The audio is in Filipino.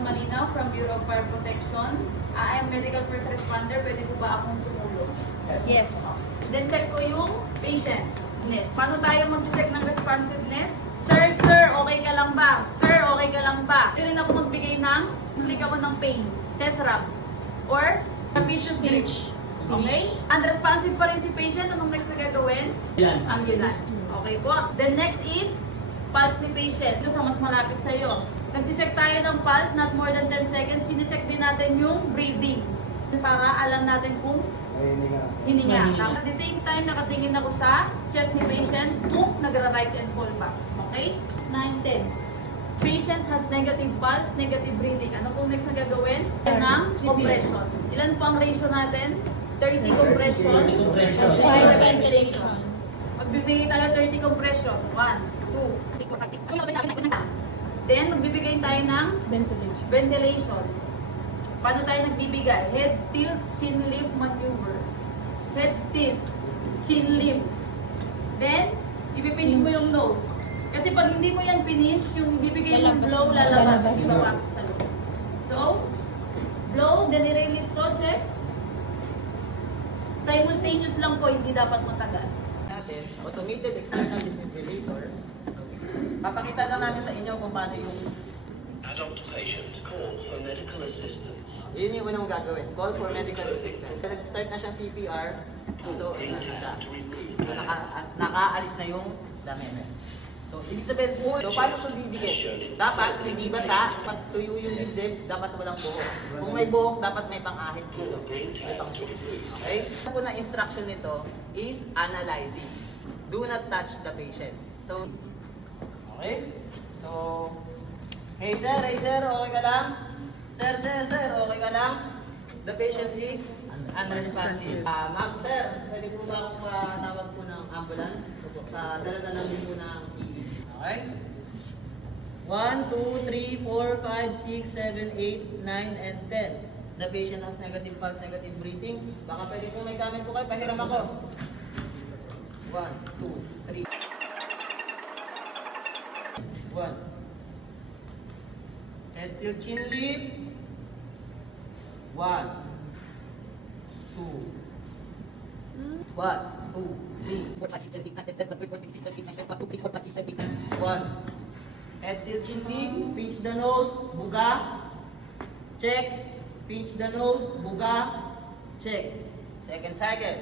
Nicole Malinaw from Bureau of Fire Protection. I am medical first responder. Pwede po ba akong tumulong? Yes. Then check ko yung patientness. Paano tayo mag-check ng responsiveness? Sir, okay ka lang ba? Sir, okay ka lang ba? Hindi rin ako magbigay ng, click ako ng pain, chest rub, or capacious grip. Okay? Unresponsive pa rin si patient. Anong next na gagawin? Ambulance. Okay po. Then next is pulse ni patient. Ito sa mas malapit sa iyo. Nag-check tayo ng pulse, not more than 10 seconds. Chine-check din natin yung breathing para alam natin kung hininga. At the same time, nakatingin ako sa chest ni patient kung nagra-rise and fall pa. Okay? 9, 10. Patient has negative pulse, negative breathing. Ano pong next na gagawin? Ng compression. Ilan po ang ratio natin? 30 compression. 5 ventilation. Magbibigay tayo 30 compression. 1, 2, then magbibigay tayo ng ventilation. Paano tayo nagbibigay? Head tilt, chin lift maneuver. Head tilt, chin lift. Then, ipipinch mo yung nose. Kasi pag hindi mo yan pinich, yung ibibigay mong blow, lalabas. Ibabasok sa loob. So, blow, then i-release to, check. Simultaneous lang po, hindi dapat matagal. Natin, automated external defibrillator. Papakita lang namin sa inyo kung paano yung Adult patient call for medical assistance. yun yung unang gagawin. Call for medical assistance. Nag-start na siyang CPR. So, ano na siya? So, nakaalis na yung dami. So, ibig sabihin po, so, paano ito didikit? Dapat, hindi ba sa pagtuyo yung dibdib, dapat walang buhok. Kung may buhok, dapat may pang-ahit dito. May pang-shake. Okay? Ang po na instruction nito is analyzing. Do not touch the patient. So, okay? So, hey sir, okay ka lang? Sir, okay ka lang? The patient is unresponsive. Ma'am, sir, pwede po ba akong tawag po ng ambulance? Dala-dala din po ng ED. Okay? 1, 2, 3, 4, 5, 6, 7, 8, 9, and 10. The patient has negative pulse, negative breathing. Baka pwede po may gamit po kayo, pahiram ako. 1, 2, 3. 1. Head tilt, chin lift. 1, 2. 1, 2, 3, 4, 5, 6, 7, 8, 9, 10, 11, 12, 13, 14, 15, 16, 17, 18, 19, 20, 1. Head tilt, chin lift. Pinch the nose. Buga. Check. Pinch the nose. Buga. Check. Second cycle.